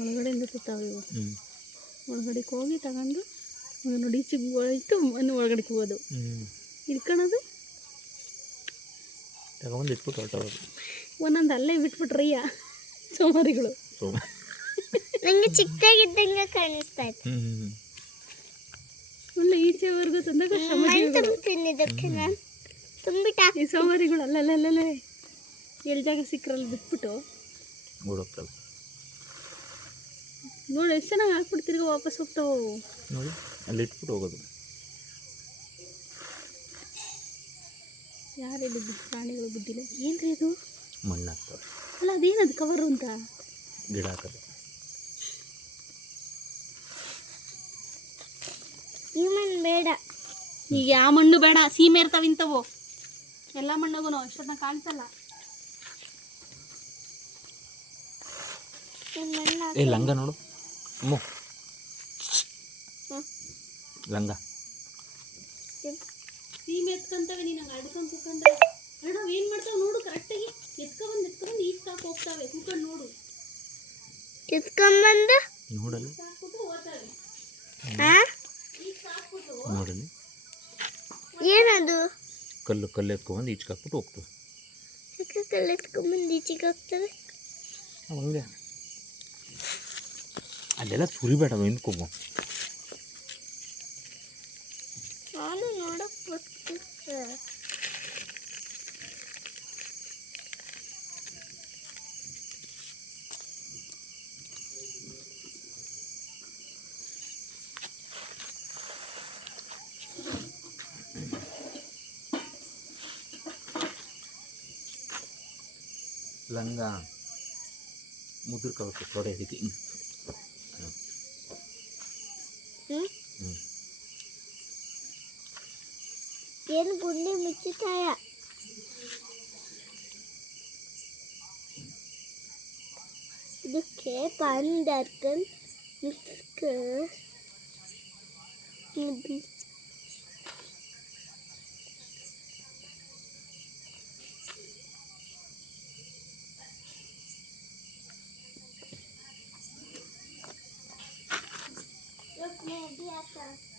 ಒಳಗಡೆಯಿಂದ ತುತ್ತಾವೆ ಇವು. ಒಳಗಡೆಗೆ ಹೋಗಿ ತಗೊಂಡು ನೋಡಿ ಚಿಕ್ಕ ಮಣ್ಣು ಒಳಗಡೆ ಹೋಗೋದು ಇಟ್ಕೊಳೋದು ತಗೊಂಡು ಇಟ್ಬಿಟ್ಟು ಹೊರಟೋದು. ಒಂದೊಂದು ಅಲ್ಲೇ ಬಿಟ್ಬಿಟ್ರಯ್ಯ ಸೋಮಾರಿಗಳು. ನನಗೆ ಚಿಕ್ಕದಾಗಿದ್ದಂಗೆ ಕಾಣಿಸ್ತಾ ಇತ್ತು. ಒಳ್ಳೆ ಈಚೆವರೆಗೂ ತಂದಾಗ ತಿನ್ನಿದ್ದಕ್ಕೆ ನಾನು ತುಂಬಿಟ್ಟು ಈ ಸೋಮಾರಿಗಳು ಅಲ್ಲಲ್ಲೇ ಎಲ್ಲಿ ಜಾಗ ಸಿಕ್ಕರಲ್ಲಿ ಬಿಟ್ಬಿಟ್ಟು ಓಡೋಗ್ತವೆ ನೋಡಿ. ಎಷ್ಟು ಚೆನ್ನಾಗಿ ಹಾಕ್ಬಿಟ್ಟು ತಿರ್ಗಿ ವಾಪಸ್ ಹೋಗ್ತಾವೆ ನೋಡಿ, ಅಲ್ಲಿ ಇಟ್ಬಿಟ್ಟು ಹೋಗೋದು. ಯಾರು ಹೇಳಿದ್ದು ಪ್ರಾಣಿಗಳು ಬುದ್ಧಿಲ್ಲ? ಏನ್ರಿ ಇದು? ಮಣ್ಣು ಹಾಕ್ತವೆ. ಅಲ್ಲ ಅದೇನದು ಕವರು ಅಂತ? ಗಿಡ ಹಾಕೋದು. ಈ ಮಣ್ಣು ಬೇಡ, ಈಗ ಯಾವ ಮಣ್ಣು ಬೇಡ, ಸೀಮೆ ಇರ್ತಾವೆ ಇಂಥವು. ಎಲ್ಲ ಮಣ್ಣಗೂ ಅಷ್ಟನ್ನ ಕಾಣಿಸಲ್ಲ. ಏ ಲಂಗ ನೋಡು ಅಮ್ಮು, ಲಂಗ ಸೀಮೆ ಎತ್ಕೊಂತವೆ. ನೀನು ಹಂಗೆ ಅಡ್ಕೊಂಡು ಕುತ್ಕೊಂಡ ಅಣ್ಣ ಏನು ಮಾಡ್ತಾವೆ ನೋಡು. ಕರೆಕ್ಟಾಗಿ ಎತ್ಕೊಂಬಂದು ಈಸ್ಕಾಕ್ ಹೋಗ್ತಾವೆ. ಕುತ್ಕೊಂಡು ನೋಡು. ಎತ್ಕೊಂಬಂದು ನೋಡಲ್ಲಿ ಸಾಕ್ಬಿಟ್ಟು ಓದ್ತಾವೆ. ನೋಡಲ್ಲಿ ಏನದು? ಕಲ್ಲು ಎತ್ಕೊಂಬಂದು ಈಚೆಗೆ ಹಾಕ್ಬಿಟ್ಟು ಹೋಗ್ತವೆ. ಕಲ್ಲು ಎತ್ಕೊಂಬಂದು ಈಚೆಗೆ ಹೋಗ್ತವೆ. ಹಂಗೆ ಅಲ್ಲೆಲ್ಲ ಸುರಿಬೇಡ, ಹಿಂದ್ಕೋಗು. ನಾನು ನೋಡಕ್ ಬರ್ತಿದ್ದೆ. ಲಂಗ ಮುದ್ರಕೋಬೇಕು ತೊಡೆ ರೀತಿ. ಏನು ಗುಂಡಿ ಮುಚ್ಚುತ್ತಾಯ? ಇದಕ್ಕೆ ಪಾಂಡರ್ಕಲ್ mix Look, maybe I can.